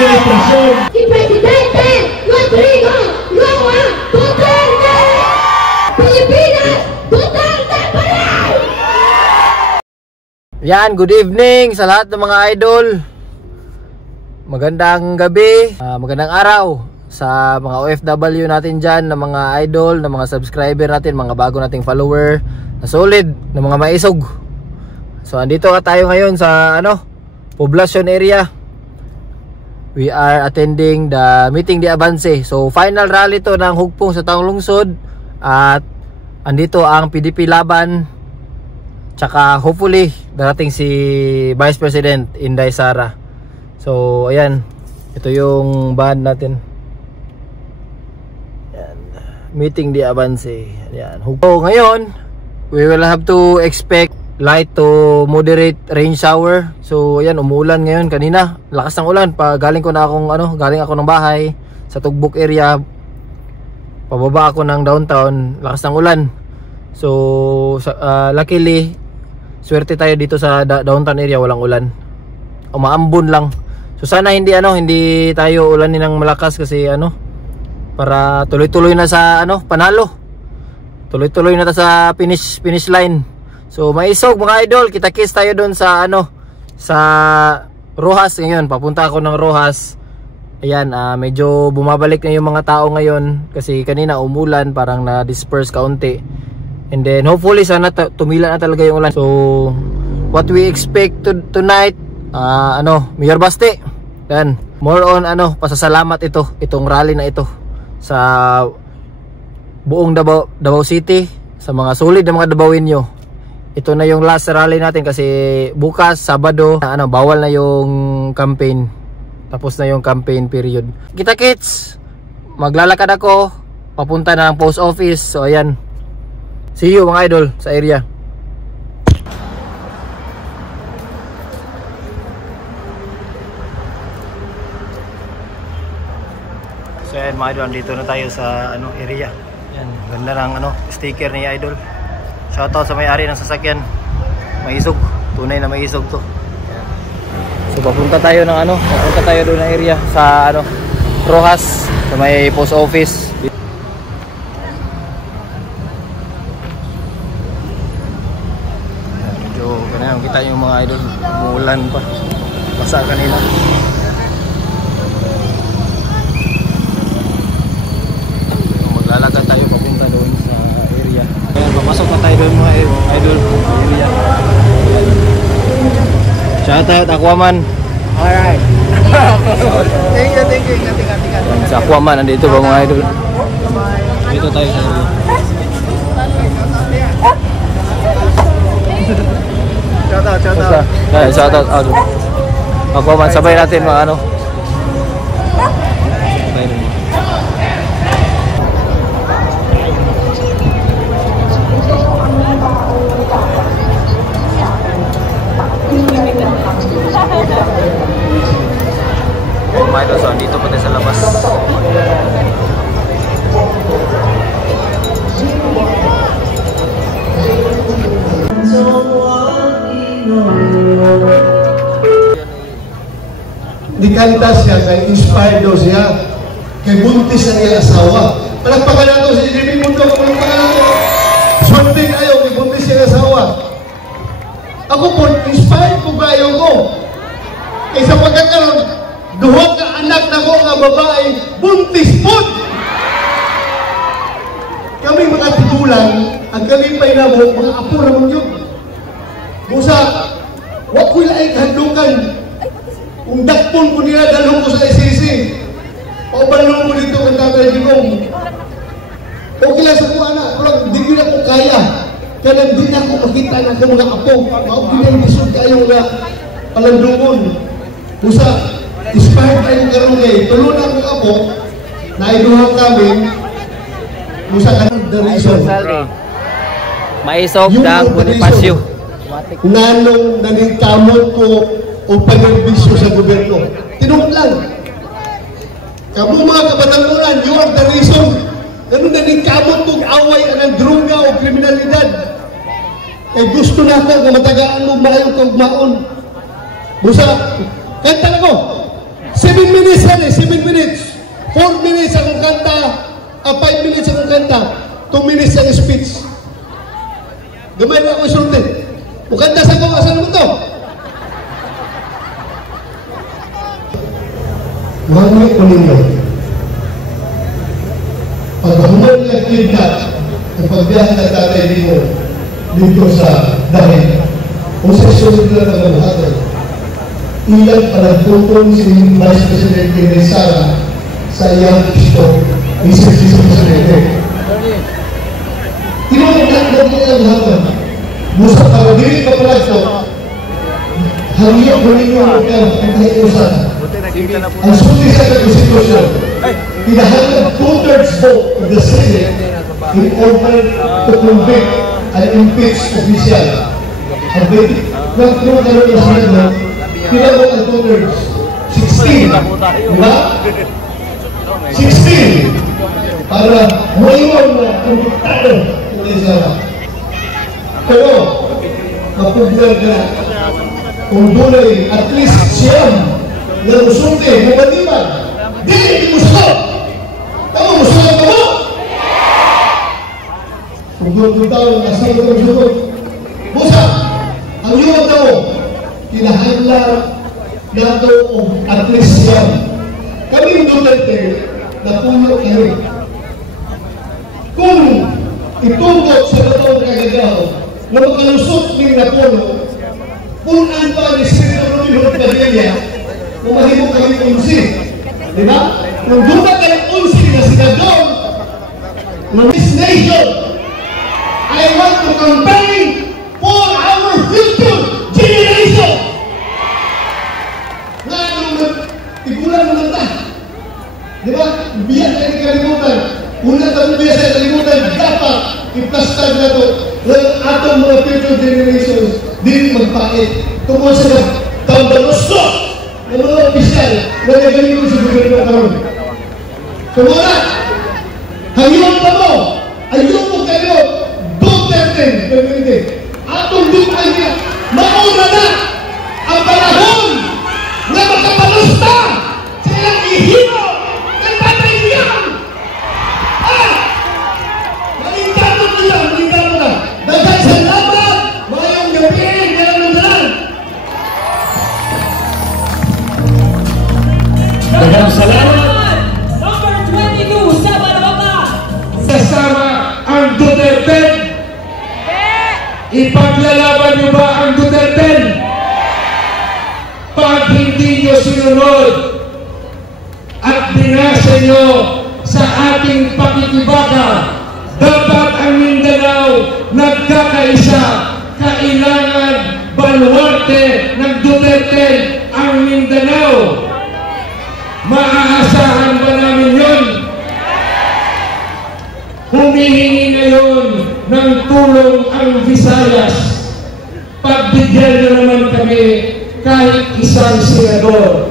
administrasyon. Si Presidente Rodrigo Roa Duterte! Pilipinas, Duterte pa rin! Yan, good evening sa lahat ng mga idol. Magandang gabi, magandang araw sa mga OFW natin dyan, na mga idol, na mga subscriber natin, mga bago nating follower, na solid, na mga maisog. So andito tayo ngayon sa Poblacion area. We are attending the meeting di Avance. So final rally to ng hugpong sa taong lungsod. At andito ang PDP laban. Tsaka hopefully darating si Vice President Inday Sara. So ayan, ito yung band natin. Ayan. Meeting di Avance. Ayan. So ngayon we will have to expect light to moderate rain shower. So ayan, umuulan ngayon. Kanina lakas ng ulan pa galing ko na akong galing ako ng bahay sa Tugbok area. Pababa ako ng downtown, lakas ng ulan. So luckily swerte tayo dito sa downtown area, walang ulan. Umaambon lang. So sana hindi tayo ulanin ng malakas kasi para tuloy-tuloy na sa panalo. Tuloy-tuloy na ta sa finish line. So maisog mga idol, kita-kits tayo doon sa sa Rojas ngayon. Papunta ako ng Rojas. Ayan, medyo bumabalik na yung mga tao ngayon kasi kanina umulan, parang na-disperse kaunti. And then hopefully sana tumila na talaga yung ulan. So what we expect tonight, Mayor Baste. Yan, more on pasasalamat itong rally na ito sa buong Davao City, sa mga solid na mga Davaoenyo. Ito na yung last rally natin kasi bukas Sabado bawal na yung campaign. Tapos na yung campaign period. Kita-kits, maglalakad ako papunta na ng post office. So ayan, see you mga idol sa area. So ayan mga idol, dito na tayo sa area. Yan, ganda ng sticker ni idol. Shoutout sa may-ari ng sasakyan. Maisog, tunay na maisog to. Ayan. So papunta tayo ng papunta tayo doon na area sa Rojas, sa may post office. Medyo kanina kita yung mga idol, umuulan pa. Basa kanina. Maglalakad tayo papunta doon sa area. Ayan, papasok na tayo doon mga idol sa area. Shoutout Aquaman. Alright. Thank you. Ingat. Sa Aquaman, nandito ba mga idol? Dito tayo sa area. Shoutout Aquaman, sabay natin mga so dito pa tayo sa labas. Nikanta siya, kay inspired daw siya, kay buntis ang iyang asawa. Palagpakan na ito sa Jimmy Mundo, palagpakan na ito. Swerte kayo, kay buntis ang asawa. Ako po, inspired po ba ayaw ko? Kaysa pagkakaroon, duhot na anak na ko nga babae, buntis po! Kami mga tigulang, ang kalipay na mo, mga apo naman yun. Busa, wag ko ilaing handungan. Kung dakpon ko nila, dalong ko sa ICC. Paubalong ko dito kang tatay Digong. Okay lang sa kuha na, pero hindi na ko kaya. Kaya hindi na ako makita na akong mga apo. Maupinendisod kayong na palandungon. Busa, inspired tayong karungay. Tulo na akong apo, naiduhang kami. Busa ka ng the reason. Maisog ng Bonifacio. Nanong naningkamot ko o pag-imbisyo sa gobyerno. Tinong lang. Kamu mga kabatangunan, you are the reason. Ganun naningkamot kong away ng droga o kriminalidad. Eh gusto na ako na matagaan mo maayong kaugmaon. Busa, kanta na ko. 7 minutes yan eh, 7 minutes. 4 minutes akong kanta, 5 minutes akong kanta, 2 minutes ang speech. Gamay na ako isulti. Kung kanta sa kong, asan naman to? Wala ko ninyo. Pag humay niya kita, ang pagbiyahan ng tatay mo dito sa dahil, kung sa isunod nila ng mabuhatan, ilang panagputong si Vice President Kennedy Sara sa iyang isto, Mr. Presidente. Tinunod na ang hapon. Musa para dili ka pala ito, hangyo ko ninyo ang kahit-usan. Ang suti sa konstitusyon, pinahanap 2/3 vote of the Senate in order to convict an impeached official. Ang nagtulong ka rin na Senado, pinabot ang 2/3, 16. Diba? 16. Para maiwan na konviktado ng Isara. Pero, mapuglan ka kung dunay at least siyam na musulti, mabaliman, dili musulo. Kamu musulo ka mo? Kung doon tayo, nasa ito musulo. Busa, ang iyong na mo, kinahanglan nato o at least siyam. Kaming Duterte, na puno kami. Kung itugot sa totoong kagagaw, na magkalusot ng napuno, punan pa ni Senator Ronald Padilla, kung mahimong kami 11. Diba? Kung duda kayo 11 na senador ng this nation, I want to campaign for our future generation. Nga nung tigulan mo nang ta. Diba? Biyan kayo kalimutan. Una tayo biyan sa kalimutan, dapat iplastar na ito ng atong mga future generations din magpait. Tungkol sa tambalusto ng mga opisyal na nagaling sa gobyerno na karoon. Kumara, hayong na mo, ayun mo kayo, Duterte, atong dutay niya, mauna na ang panahon na makapalusta sa ilang ihino ng tatay niya. Malingkatot nila, malingkatot na. Daghang salamat, mayong gabi, gano'n na. Daghang salamat. Number 22, Saba Baka. Sasama ang Duterte. Ipaglalaban niyo ba ang Duterte? Pag hindi niyo sinunod at binasa niyo sa ating pakikibaka, dapat ang Mindanao nagkakaisa. Kailangan baluarte ng Duterte ang Mindanao. Maaasahan ba namin yun? Humihingi ngayon ng tulong ang Visayas. Pagbigyan na naman kami kahit isang senador.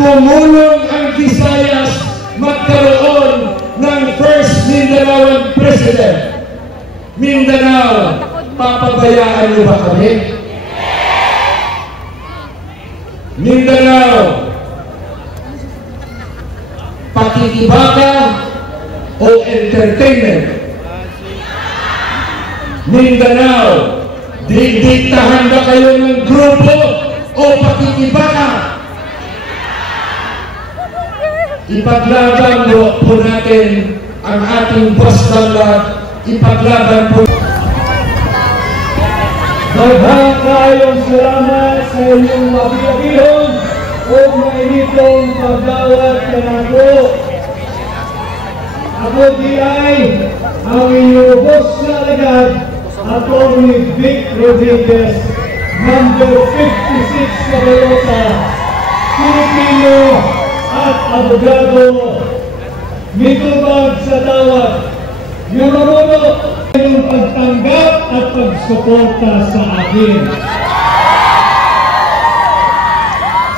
Tumulong ang Visayas magkaroon ng first Mindanaoan President. Mindanao, papabayaan niyo ba kami? Mindanao, pakikibaka o entertainment? Mindanao, didiktahan ba kayo ng grupo o pakikibaka? Ipaglaban po natin ang ating bastard, ipaglaban po. Daghang kayong salamat sa inyong mabiyabihon o mainitong pagdawat ng ako. Ako di ay ang inyong boss na alagad, Atty. Vic Rodriguez, number 56 sa Balota, Pilipino at abogado, mitubag sa tawad. Yung mamuno, yung pagtanggap at pagsuporta sa akin.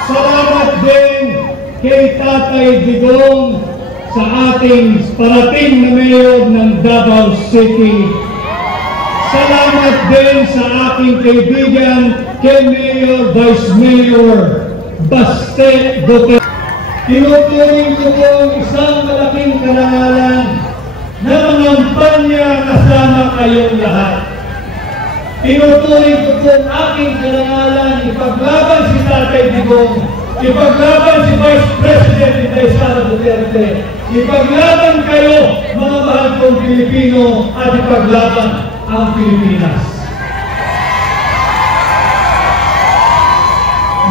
Salamat din kay Tatay Digong sa ating parating na mayor ng Davao City. Salamat din sa aking kaibigan kay Mayor Vice Mayor Baste Duterte. tinuturing ko pong isang malaking karangalan na mangampanya kasama kayong lahat. Tinuturing ko pong aking karangalan ipaglaban si Tatay Digong, ipaglaban si Vice President Inday Sara Duterte, ipaglaban kayo mga mahal kong Pilipino at ipaglaban ang Pilipinas.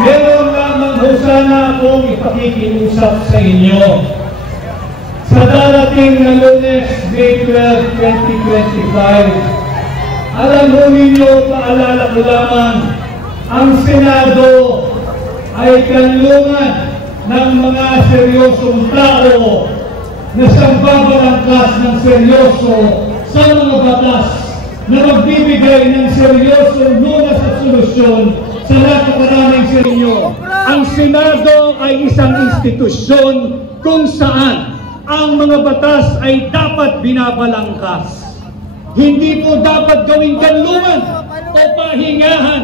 Meron lamang ho sana akong ipakikiusap sa inyo. Sa darating na Lunes, May 12, 2025, alam mo ninyo, paalala ko lamang, ang Senado ay kanlungan ng mga seryosong tao na siyang babalangkas ng seryoso sa mga batas na magbibigay ng seryosong lunas at solusyon sa napakaraming sa inyo. Ang Senado ay isang institusyon kung saan ang mga batas ay dapat binabalangkas. Hindi po dapat gawing kanlungan o pahingahan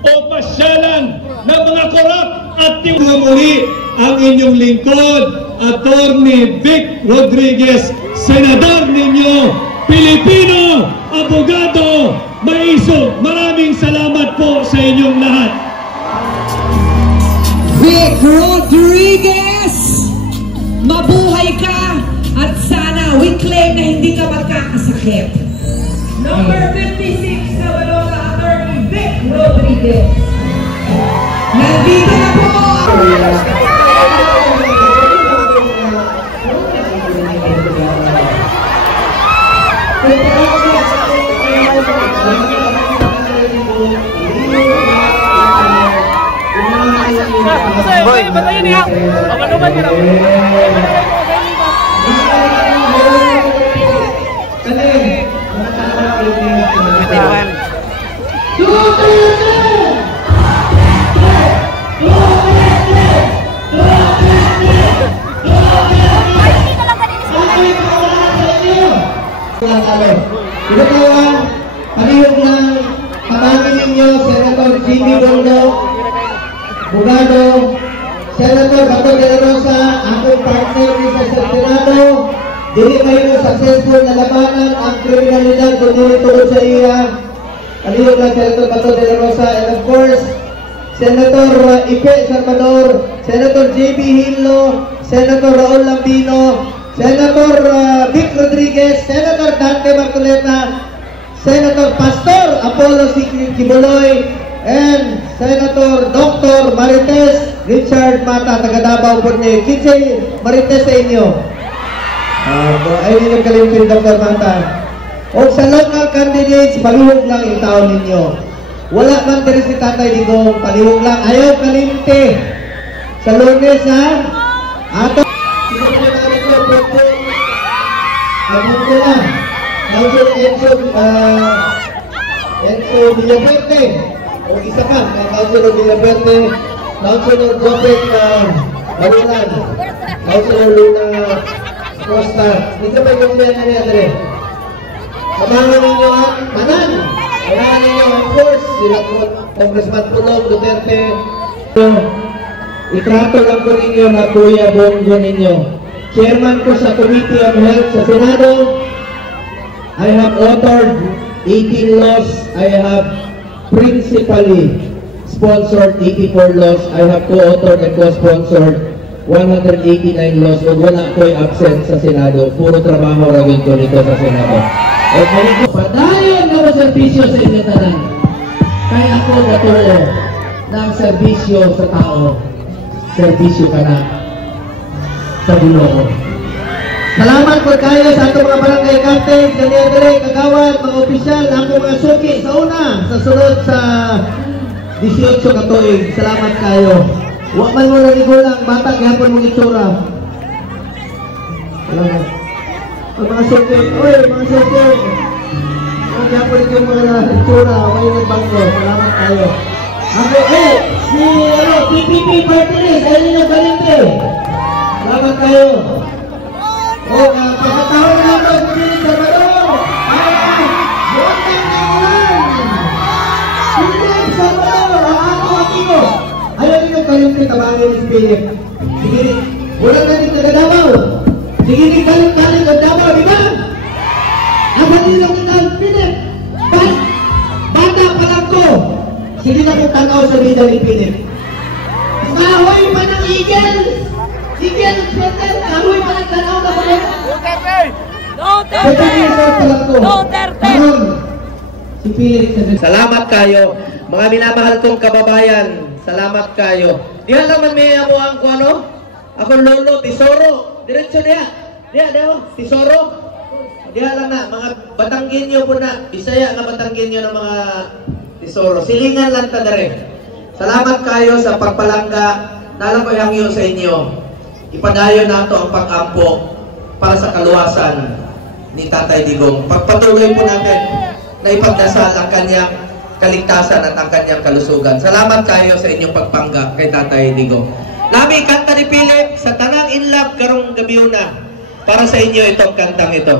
o pasyalan ng mga korap at muli ang inyong lingkod, Attorney Vic Rodriguez, Senador ninyo, Pilipino, abogado, maiso. Maraming salamat po sa inyong lahat. Vic Rodriguez, mabuhay ka at sana we claim na hindi ka magkakasakit. Number 56 na Maloka, Attorney Vic Rodriguez. Nandito na po! Boy, batayin niya. Apa-apa niya. Palihog ng pamangkin ninyo, Senator Jimmy Bondo, Bugado, Senator Bato de la Rosa, akong partner ni sa Senado, dili kayo successful na labanan ang kriminalidad kung nilituloy sa iya. Palihog ng Senator Bato de la Rosa, and of course, Senator Ipe Salvador, Senator J.B. Hillo, Senator Raul Lambino, Senator Vic Rodriguez, Senator Dante Marcoleta, Senator Pastor Apollo Kibuloy, and Senator Dr. Marites Richard Mata, taga Davao po niya. Kinsay Marites sa inyo? Ayun yung kalimtin, Dr. Mata. O sa local candidates, palihog lang yung taon ninyo. Wala man din si Tatay Digong, palihog lang. Ayaw kalimti. Sa Lunes, ha? Ato. Abuto na. Enzo Villaverde. O isa pa, Councilor Villaverde, Councilor Jopet Balulan, Councilor Luna Costa. Isa pa yung siya na niya, Dre. Samahan ninyo ang Manan. Samahan ninyo, of course, sila Congressman Pulong Duterte. Itrato lang ko ninyo na Kuya Bongo ninyo. Chairman ko sa Committee on Health sa Senado. I have authored 18 laws. I have principally sponsored 84 laws. I have co-authored and co-sponsored 189 laws. Huwag wala ko'y absent sa Senado. Puro trabaho rawin ko nito sa Senado. At manito, padayon na mo servisyo sa inyo tanan. Kaya ako natulo ng servisyo sa tao. Servisyo ka na sa Buloco. Salamat po kayo sa ato mga barangay captains, ganyan-ganyan, kagawad, mga opisyal, ako mga suki sa una, sa sunod sa 18 katuig. Salamat kayo. Huwag man mo nanigulang, bata, gihapon mong itsura. Salamat. Mga suki, oy, mga suki. Gihapon yung mga itsura, may nagbanggo. Salamat kayo. Ako, si PPP party list, ayun yung balinte. Salamat kayo. Pagkatahon na ako sa Piling Salvador. Buwan ng ulan. Piling Salvador, ang ako. Ayaw nyo kayong titabangin si Philip. Sige, tanaw sa vida ni Philip. Kahoy pa ng Eagles! Eagles, kahoy pa ng tanaw na pala. Duterte! Si Philip. Salamat kayo. Mga minamahal kong kababayan, salamat kayo. Diyan naman may amuang ko ano? Ako lolo, Tesoro. Diretso niya. Diyan, Tesoro. Diyan lang na, mga Batanggenyo po na. Bisaya na Batanggenyo ng mga Tesoro. Silingan lang ta dere. Salamat kayo sa pagpalangga. Nalang ko yung sa inyo. Ipadayo na ito ang pag-ampo para sa kaluwasan ni Tatay Digong. Pagpatuloy po natin na ipagdasal ang kanyang kaligtasan at ang kanyang kalusugan. Salamat kayo sa inyong pagpangga kay Tatay Digong. Nami kanta ni Philip sa Tanang In Love karong gabi na. Para sa inyo itong kantang ito.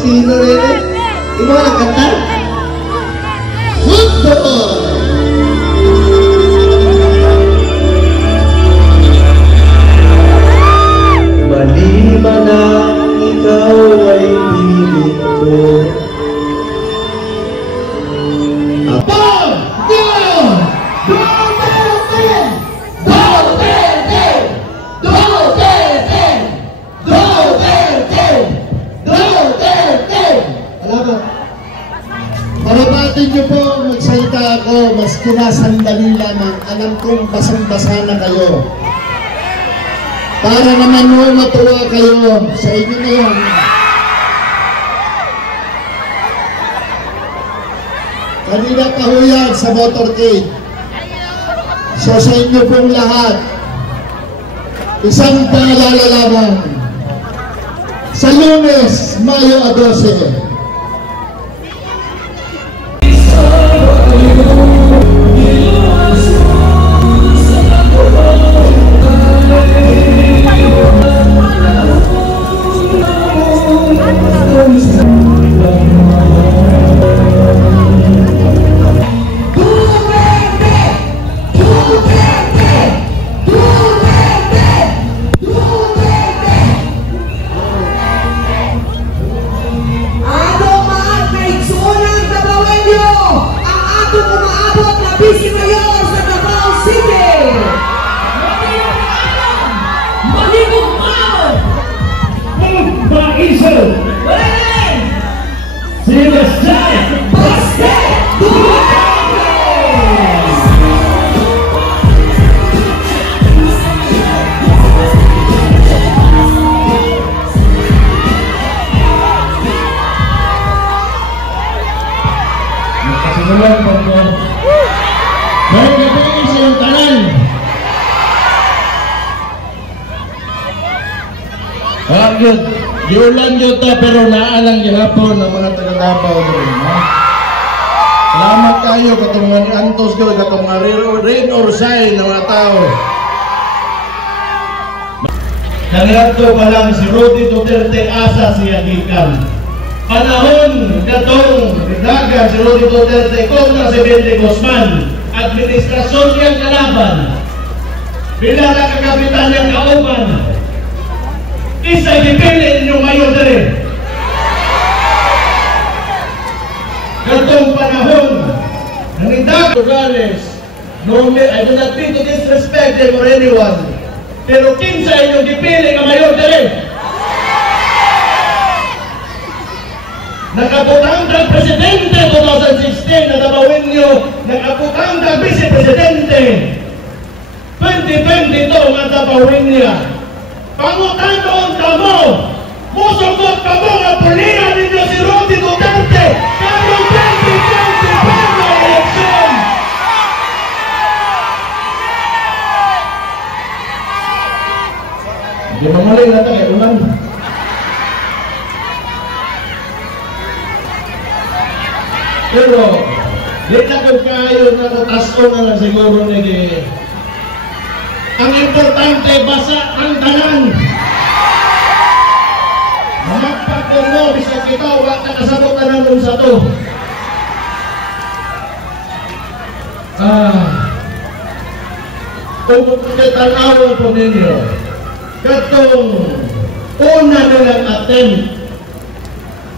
Sino rin? Di mo nakanta? Football! Maliban na ikaw ay pilit ko. Ball! Goal! Duterte! Duterte! Duterte! Duterte! Duterte! Salamat. Parapatin niyo po, magsalita ako, mas kinasandali lamang. Alam kong basang-basa na kayo. Para naman mo matuwa kayo sa inyo na yan. Kanina pa ho yan sa motorcade. So sa inyo pong lahat, isang paalala lamang. Sa Lunes, Mayo 12. Diulan nyo ito pero naalang gihapon ng mga taga-Davao rin. Salamat kayo katong mga ni Antos ko, katong mga Rain Orsay ng mga tao. Nangyarto pa lang si Rudy Duterte asa siya gikan. Panahon katong dagan si Rudy Duterte kontra si Bente Guzman. Administrasyon niyang kalaban. Bila na kakapitan niyang kauban. Isa ipipili ninyong mayo dere. Katong panahon ng Indag Rogales, I do not mean to disrespect them or anyone, pero kinsa inyong ipili ka mayo dere. Nakabutang ng Presidente 2016 na dabawin nyo nag-aputang na Vice Presidente 2022 nga tabawin niya. Pangutanon ka mo, musugot ka mo nga pulihan ninyo si Rodi Duterte karong 2025 na eleksyon. Di mamaling natin kay ulan. Pero, di na kung kayo na natasko na lang siguro nigi. Ang importante, basa ang tanan. Magpakon mo, bisag kita, wala ka kasabot na naman sa to. Kung kitanawan po ninyo, katong una nilang attempt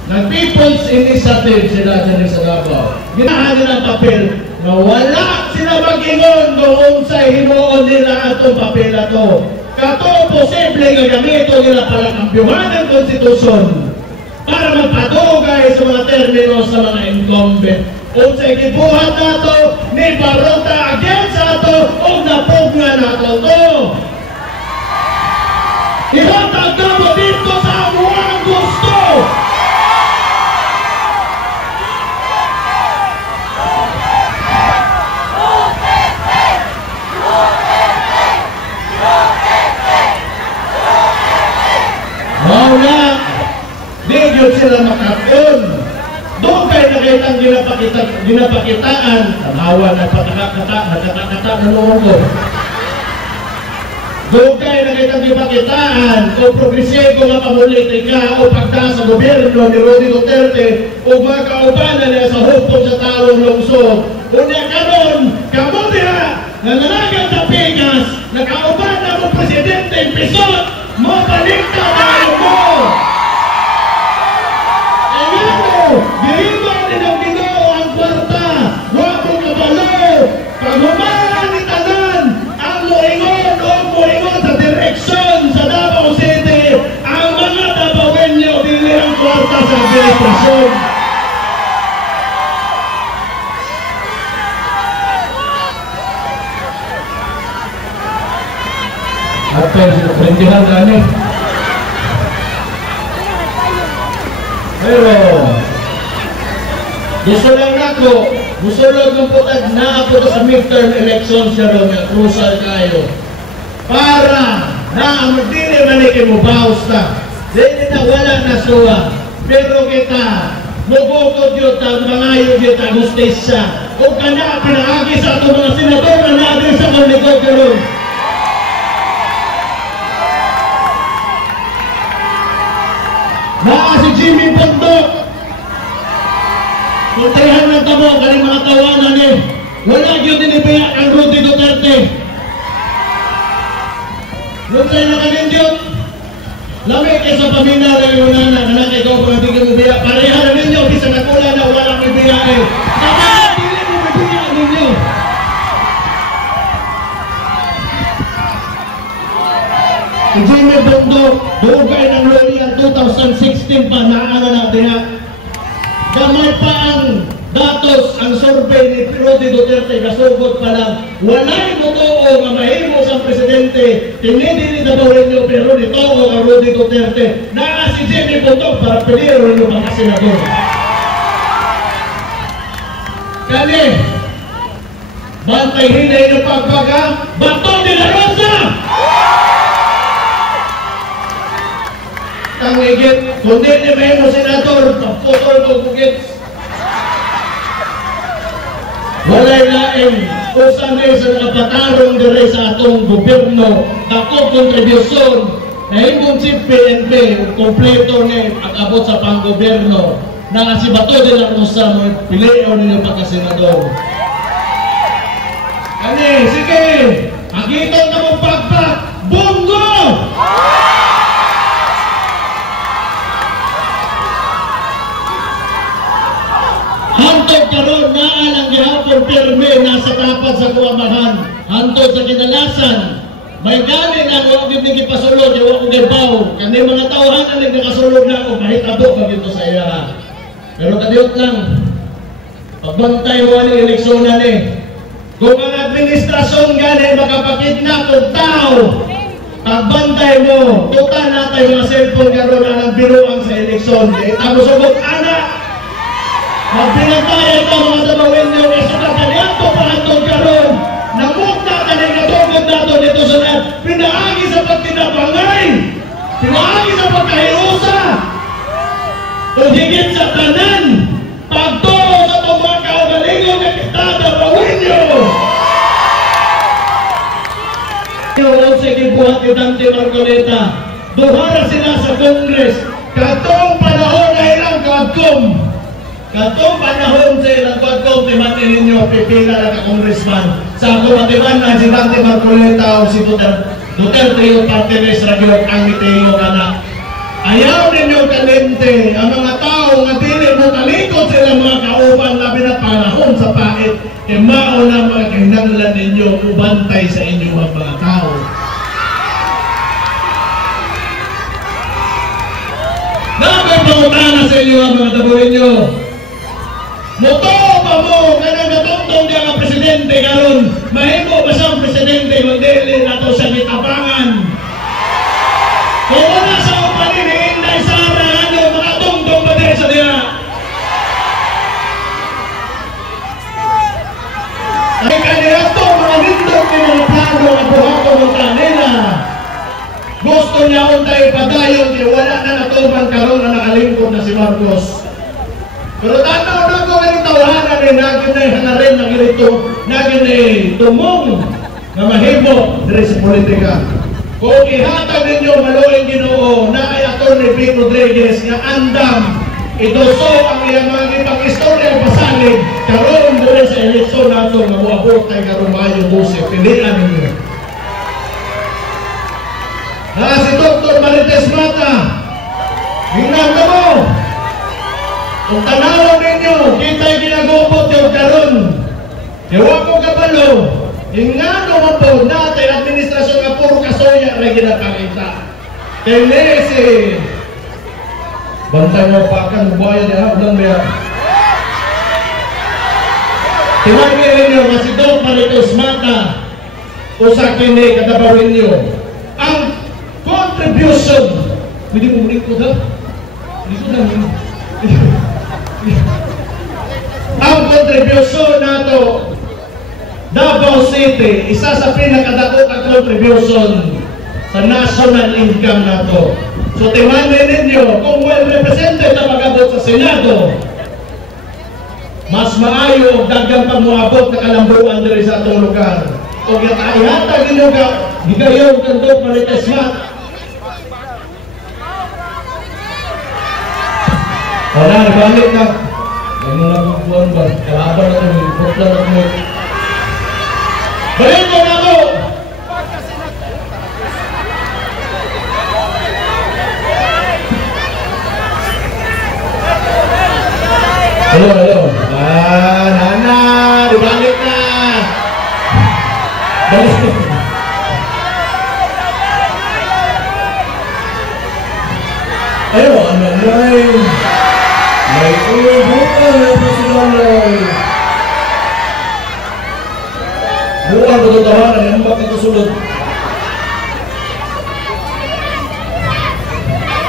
ng People's Initiative sila din sa Davao. Ginahan nilang papel na wala sila mag-ingon doon sa himuon nila atong papel na to. Kato posible nga gamito nila para kambyuhan ng konstitusyon para magpadugay sa mga termino sa mga incumbent. Kung sa ikibuhat na to, ni Barota against ato o napugna na to. Ihatag na mo dito sa amuang gusto. Mauna, di yun sila makakon. Doon kayo nakitang ginapakitaan. Tamawa, nagkata na noon ko. Doon kayo nakitang ginapakitaan o progresibo nga pamulitika o pagda sa gobyerno ni Rodi Duterte o mga kaubanan niya sa hukong sa talong lungsod. Unya karon, kamo diha, nananagan sa Pigas, nakauban na mo presidente ng Pisot, mo palikta tayo mo! Gihimo nilang Ginoo ang kwarta, wapong kabalo, paghumaan ni tanan, ang moingon o moingon sa direksyon sa Davao City, ang mga Davaoenyo dili ang kwarta sa administrasyon. At prendihan gani. Pero gusto lang ako, gusto lang ng putag na ako sa midterm election siya rin, crucial kayo. Para na magdili na mo bawas na. Dili na wala na suwa. Pero kita, mabukod yun, mangayon yun, agustisya. Kung ka na pinahagi sa itong mga senador na natin sa konikot yun. Naa si Jimmy Pondok. Kuntrihan ng tamo, galing mga tawanan eh. Wala yun dinibiyak ang Rodi Duterte. Lutsay na kanin yun. Lamig kayo sa pamina lang yung nana, anak ikaw kung hindi ka mabiyak. Pareha na ninyo, bisa nakula na walang mabiyak eh. Kapag hindi mo mabiyak ninyo. Si Jimmy Pondok, bugay ng Loria 2016 pa, naano na diha. Gamay pa ang datos, ang survey ni Rodi Duterte, kasugod pa lang. Wala'y motoo nga mahimo sa presidente, tinindi ni Davaoenyo, pero nitoo ang Rodi Duterte. Naa si Jimmy Pondok para piliro ng mga senador. Kani, bantay hinay ng pagbaga, Bato de la Rosa! Ang higit, kundi ni Memo Senador, pagputol ko bugit. Walay laing, usan din sa nakapatarong dire sa atong gobyerno, ako kontribusyon, na hingong si PNP, kompleto ni pag-abot sa pang-gobyerno, na si Bato de la Rosa mo, piliyo ninyo pagka-senador. Kani, sige, agitong na mong pagpak, Bongo! Hantod karon naa lang gihapon pirme nasa tapat sa kuamahan. Hantod sa kinalasan, may galing ang wag gyud gipasulod, wa ko gibaw. Kani mga tawhan ang nagasulod na ako kahit abo ka gito sa iya. Pero kadiyot lang. pagbantay mo ang eleksyon na ni. Kung ang administrasyon gani makapakidnap ng tao, pagbantay mo, tuta natin mga cellphone karon ang biruang sa eleksyon. Ito sugot anak, magpinagtayan ka mga damawin niyo, isugat na niyato paantod karon, namut natin ay natugod nato dito sa lahat, pinaagi sa pagtinabangay, pinaagi sa pagkahirusa, o higit sa tanan, pagturo sa itong mga kaugalingon na kitada, bawin niyo! Yung sige buhat ni Dante Marcoleta, duhara sila sa Congress, katong panahon na ilang kadkom, katong panahon sa ilang kadkom, timatin ninyo, pipila na ka-congressman, sa ako matiman na si Dante Marcoleta o si Duterte o Partenes Ragyot ang itiyo ka na. Ayaw ninyo kalente ang mga tao nga dili mo talikod sila mga kauban labi na panahon sa pait e mao na mga kahinanglan ninyo ubantay sa inyong mga tao. Napagpangutana sa inyo ang mga tabuhin nyo. Muto pa mo kanang natungtong niya ang presidente karon mahimo ba siyang presidente kung dili na to sa kitabangan? Kung wala sa upanin ni Inday Sara, ano, makatungtong ba din sa niya? Ay kandidato, mga nindot ni mga plano ang buhato ng kanila. Gusto niya untay padayon, kaya wala na natuman karon na nakalingkod na si Marcos. Pero tanaw na ko ng tawanan eh, naging na hanarin ng irito, naging na tumong na mahimo diri sa politika. Kung ihatag ninyo maluing Ginoo na ay Atty. Vic Rodriguez nga andam idoso ang iyang mga ipag-istorya pasalig karon diri sa eleksyon nato nga moabot kay karon Mayo 12 pilian ninyo. Si Dr. Marites Mata, hingnan ka mo. Kung tanawin ninyo, kita'y ginagupot yung karon. Ewan ko kabalo. Nga naman po natin, administrasyon nga puro kasoya rin ginapakita. Kaya nesi, bantay mo pa kan, buhay niya, lang ba yan? Tiwagin ninyo, nga si Doc Marites Mata, o sa kini, kadabawin niyo, ang contribution, pwede mo ulit ko daw? Hindi ko lang yun. Ang contribution na to, Davao City, isa sa pinakadako ang contribution sa national income na to. So timanin ninyo, kung well represented na mag-abot sa Senado, mas maayo o dagang pamuabot na kalambuan diri sa atong lugar. O ihatag ninyo ka, higayon kang Doc Marites Mata. Wala, nabalik na. Ay mo nagbubuan ba? Kalaban na ito, nagputla na ito. Balik mo na ito! Hello. Nana, dibalik na! Balik. Ayo, anay. May bukan na pasilanay. Bukan pagkatawanan, yung bakit ito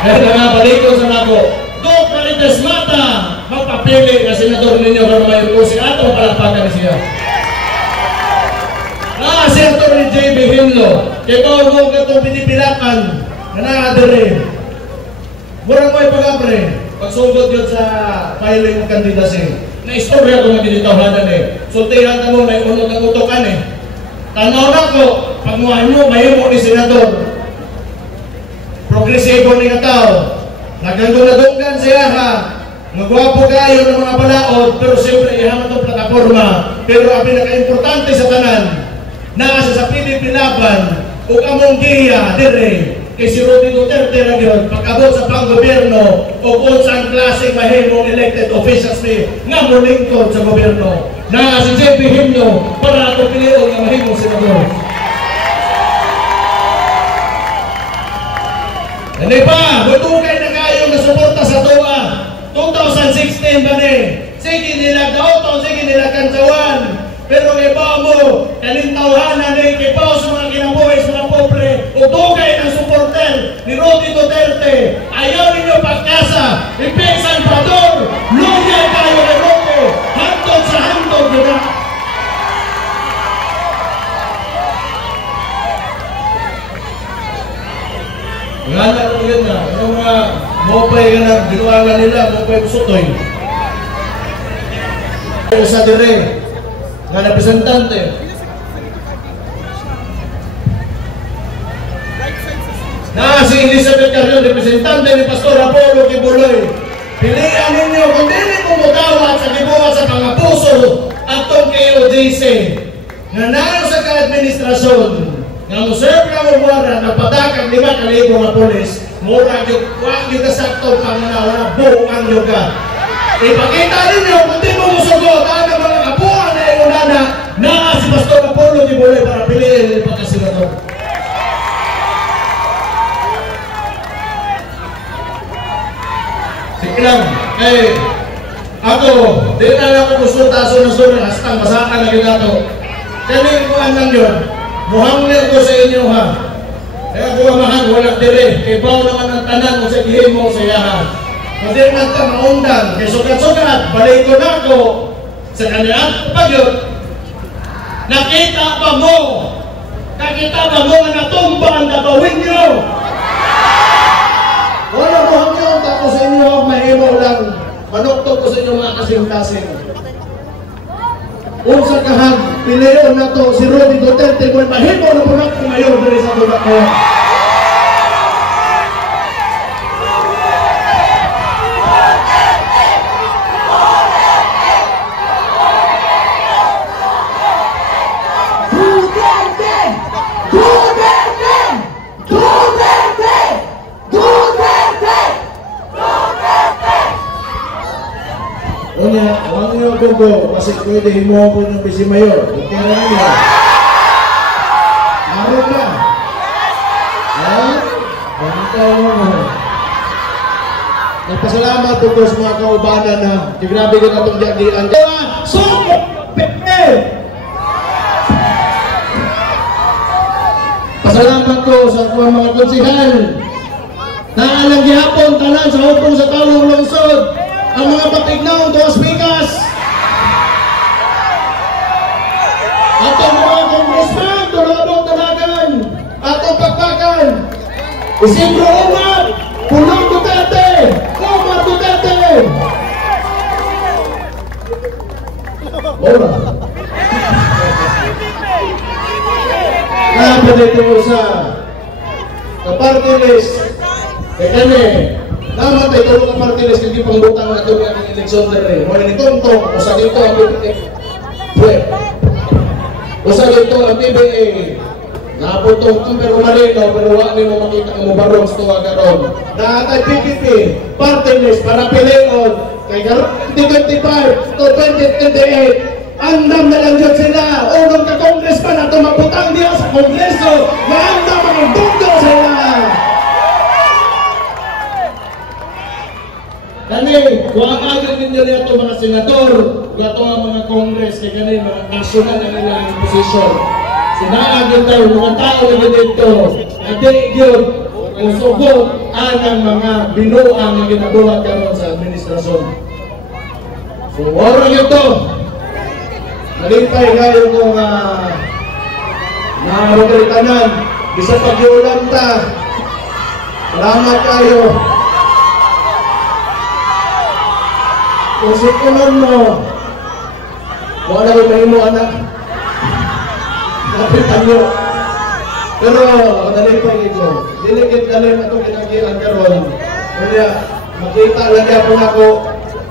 Kaya nakabalik ko sa nako. Doc Marites Mata, magpapili na senador ninyo para mayroon si ato palapakan siya. Si Atty. J.B. Himlo, kaya mo itong pinipilakan na nakadere. Murang mo ipag-apre, pagsugod yun sa filing ng kandidasi. Na-istorya ko na binitawanan Sultihan ka mo na yung unod ng utokan Tanaw na ko, pag mo, mahimo ni senador. Progresibo ni katao. Nagandong-nadunggan siya ha. Magwapo kayo ng mga balaod, pero siyempre ihaman itong plataforma. Pero ang pinaka-importante sa tanan, nasa sa Pilipilaban, o kamong giya, dire, kay si Rudy Duterte na yun, pag-abot sa pang-gobyerno, o kung saan klaseng mahimong elected officials ni nga mo lingkod sa gobyerno, na si J.B. Himlo, para ito piliyon ng mahimong senador. Hindi pa, matugay na kayo na suporta sa TOA. 2016 ba ni? Sige nila, 2016 nga na ginuangan nila mo pa sutoy. Sa dire nga representante. Na si Elizabeth Carrion, representante ni Pastor Apollo Kibuloy. Pilihan ninyo kung dili mo mudawat sa gibuhat sa mga puso at itong KOJC na naroon sa ka-administrasyon nga muserve na umara na padakang 5,000 na polis, mura yung huwag yung kasakto panganawa na buang yung ka. Ipakita ninyo kung di mo musugot ang mga kapuan na iunana na si Pastor Apollo Kibuloy para pilihin yung pagkasinador. Sige lang, ako, di na ako konsulta sunod-sunod, hastang basaan na ginato. Kaya ko lang yun, muhangin ko sa inyo ha. Kaya ko mahal, walang dire, ibaw naman ang tanan mo sa gihim mo sa yahan. Kung di man ka maundan, kaya sukat-sukat, balik ko na ako sa kanilang pagyot. Nakita ba mo na natumba ang dabawin nyo? Wala mo hanggang tapos sa inyo, mahimo lang. Manuktok ko sa inyo mga kasing-kasing. Kung sa kahag, piliyon na to si Roddy Duterte, kung mahimo na po na kung ngayon dali sa tulak ko. Huwag niyo ako kasi pwede himuha po ng Bisi Mayor. Okay na niyo. Marot ka. Ha? Bantay mo. Nagpasalamat po sa mga kaubanan na grabe ko na itong diyan. Suko! Pepe! Pasalamat ko sa mga konsihal na alang gihapon tanan sa hupong sa talong lungsod. Ang mga patignaw, tuwas bigas. At ang mga congressman, tulabong talagan. At ang pagpakan. Isidro Omar, Pulong Duterte, Omar Duterte. Ora. Kaya dito sa party list, kaya naman tayo tulong ang partilis hindi pang butang na ito ang eleksyon na rin. Wala ni Tonto, usa dito ang PBA. Usa dito ang PBA. Naputong ito pero malino, pero wala mo makita ang mubarong sa tuwa garon. Naatay PPP, partilis para piliyon. Kay garon 2025 to 2028. Andam na lang dyan sila. Unong ka congressman na tumaputang diya sa kongreso. Maandam ang dundo sila. Kani, huwag agad ninyo niya ito mga senador, ito ang mga kongres, kaya kani mga national na nilang posisyon. Sinaagad tayo, mga tao na dito, ati yun, kung sugot ang mga binuang na ginabuhat karon sa administrasyon. So, oras yun ito. Nalipay kayo kung nakaritanan, bisa pag-iulan ta. Salamat kayo. Kung sikunan mo, wala ko mahimo anak. Kapitan nyo. Pero, nalipay ito. Diligid na ito kinagilan karon. Kaya, makita lang po ako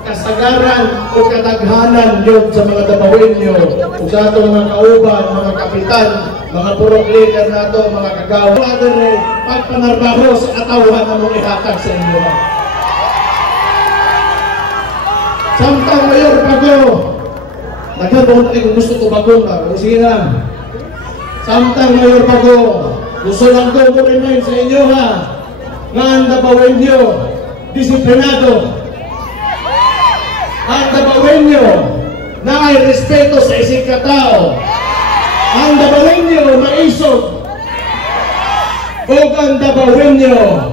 kasagaran o kataghanan yun sa mga dabawin nyo. Kung sa itong mga kauban, mga kapitan, mga purok leader na ito, mga kagawa. Pagpanarbaho sa katawan na mong ihatag sa inyo. Samtang Mayor Pago, nagkabot kung gusto ko bagong na. Sige na. Samtang Mayor Pago, gusto lang ko remind sa inyo ha, nga ang dabawin nyo, disiplinado. Ang dabawin nyo, na ay respeto sa isang katao. Ang dabawin nyo, maisog. O ang dabawin nyo,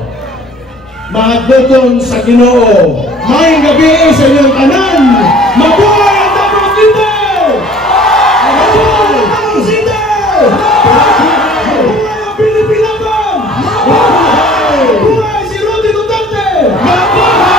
mahagbuton sa Ginoo. May gabi sa inyong tanan. Mabuhay ang Davao City! Mabuhay ang Davao City! Mabuhay ang Pilipinas! Mabuhay si Roddy Duterte! Mabuhay!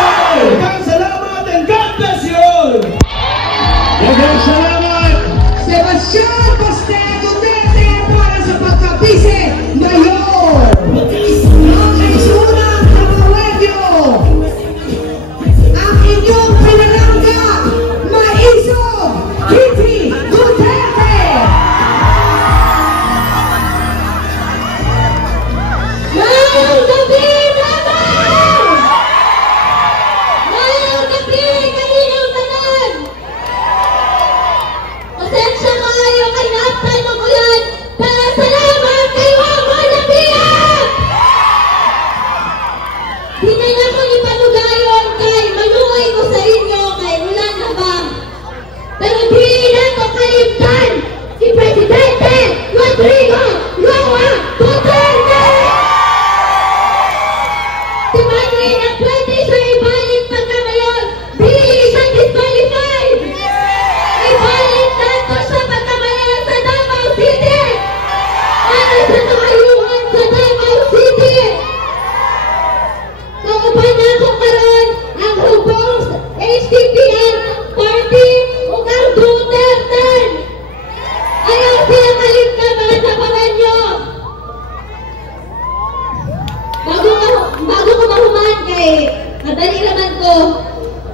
nalilaman ko.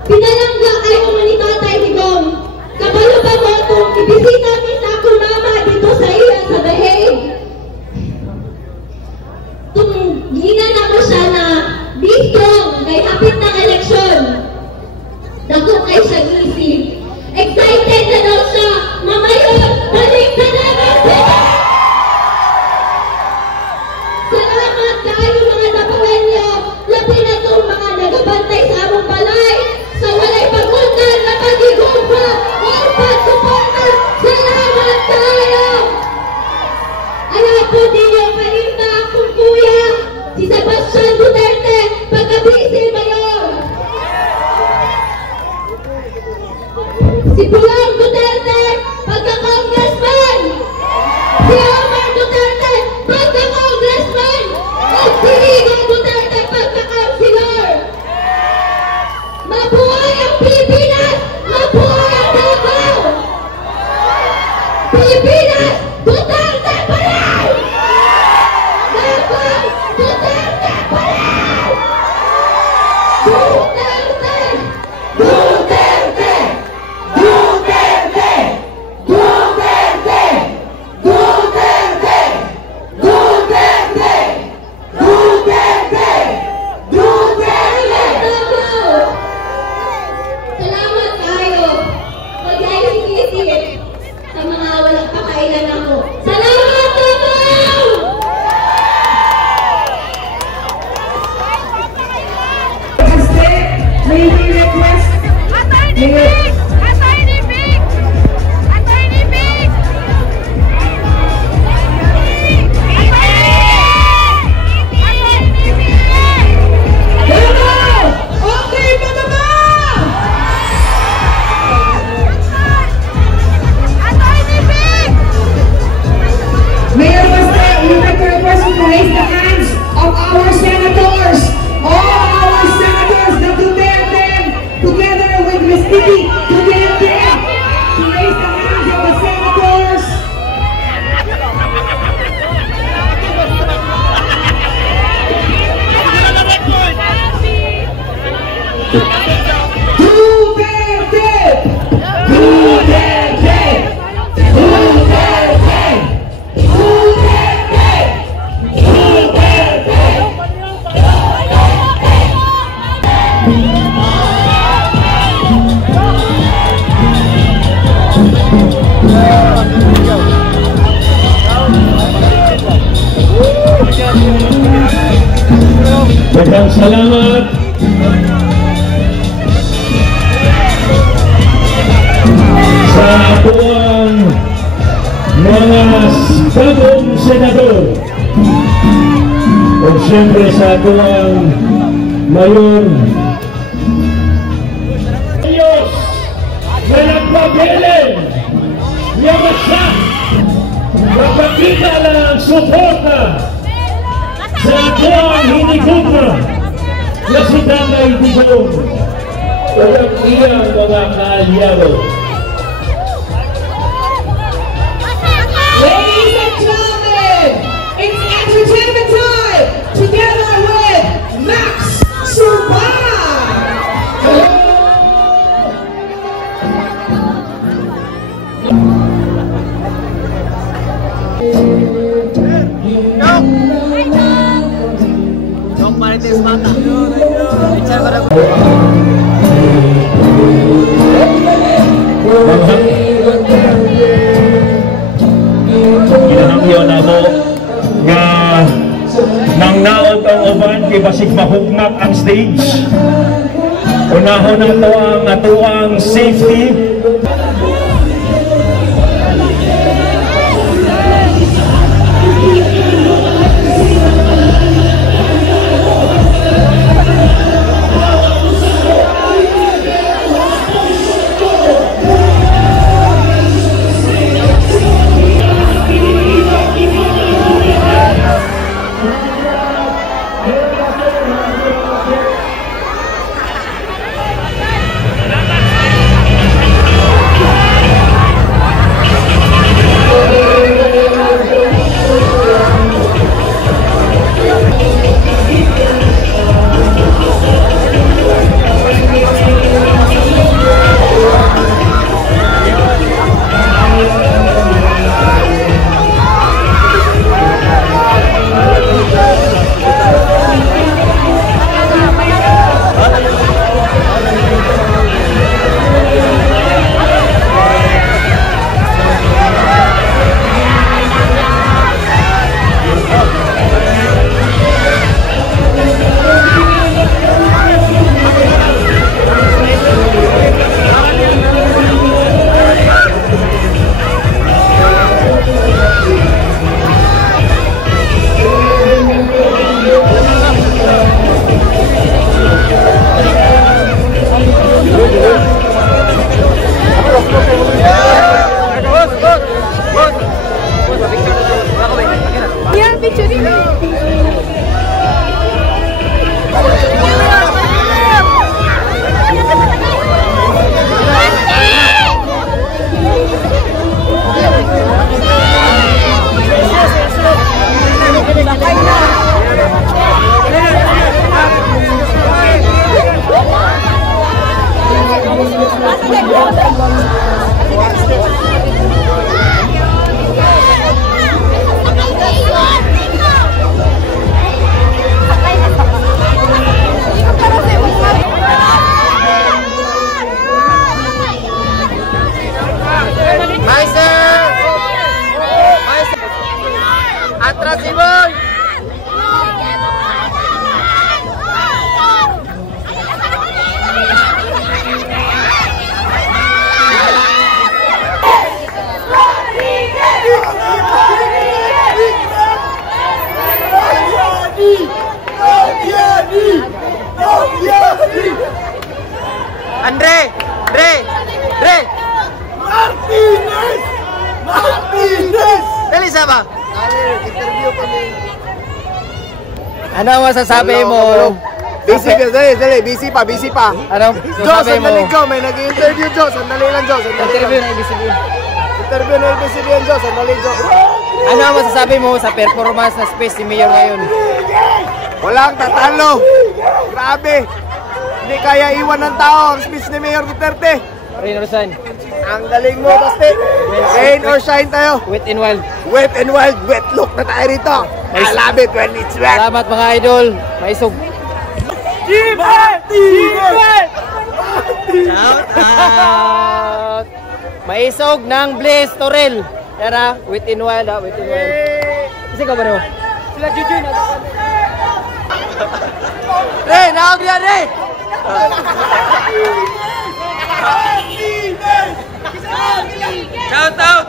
Pinalangga kayo ni Tatay Digong. Kabalo ba mo kung ibisita kita ko mama dito sa iya sa The Hague? Gingan na mo siya na be strong kay hapit ng eleksyon. Dako kay siya isip. Excited na daw siya. Mamayon, balik na namin sila! Salamat kayo mga tabangan niyo. Labi na itong mga nagabantay sa among balay. Sa walay pagkundan na pag-igumpa o pag-suporta. Salamat kayo! Alam po ninyo paninda akong kuya, si Sebastian Duterte, pagka-vice mayor. Si Pulang Duterte, pagka-congressman. Si Omar Duterte, pagka-congressman. At si Rigo Duterte, pagka-councilor. Mabuhay ang Pilipinas! Mabuhay ang Davao! Pilipinas! Duterte pa rin! Davao! Duterte pa rin! Duterte! Duterte! Duterte! Duterte! Duterte! Duterte! Duterte! Duterte! Davao! Salamat kayo. Mag-isip sa mga walang pakailan ako. Salamat, Davao! May request. Attorney Vic! Attorney Vic! Attorney Vic! Davao! Okay ba naman? Attorney Vic! Mayor Baste, you make a request to raise the hands of our senators. All our senators, the Duterte, together with Ms. Titi Duterte, to raise the hands of the senators. Duterte! Duterte! Duterte! Duterte! Duterte! Daghang salamat. Sa atuang mga bagong senador o siyempre sa atuang mayor Diyos na nagpabilin yamasya magpakita lang ang suporta sa atuang hinigugma na si Tatay Digong o ang iyang mga kaalyado. Ladies and gentlemen, it's entertainment time together with Max Survive. Ginahangyo na mo nga nang naot ang uban kay basig mahugnak ang stage. Unahon ang atuang safety. Ano masasabi mo? Busy ka, dali, busy pa. Ano Jo, masasabi mo? sandali Jo, may nag-interview Jo, sandali lang Jo, Interview na ABS-CBN. Interview na ABS-CBN Jo, sandali Jo. Ano ang masasabi mo sa performance na Space ni Mayor ngayon? Walang tatalo. Grabe. Hindi kaya iwan ng tao ang speech ni Mayor Duterte. Rain or shine? Ang galing mo, Basti. Rain or shine tayo. Wet and wild. Wet and wild, wet look na tayo rito. I love it when it's wet. Salamat mga idol. Maisog. Shout out! Maisog ng Blaze Torel. Yan wet and wild wet and wild. Kasi ka ba no? Sila Jujun. Re, naog yan, Re! Shout out!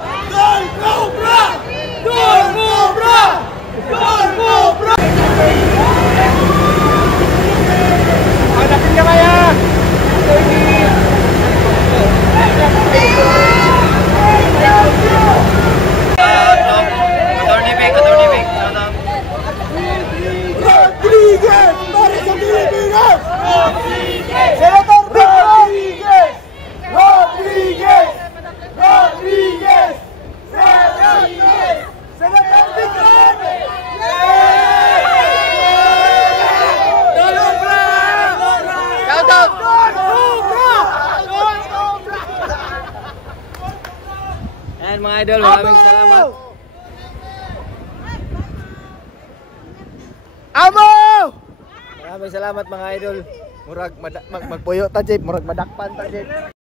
Hanapin ka kaya! Rodriguez! Para sa Pilipinas! Senator Rodriguez! Rodriguez! Rodriguez! Rodriguez! Senator Rodriguez! Shout out! Ayan mga idol, maraming salamat. Amo! Maraming salamat mga idol. Murag magpuyo ta, Jeep. Murag madakpan ta, Jeep.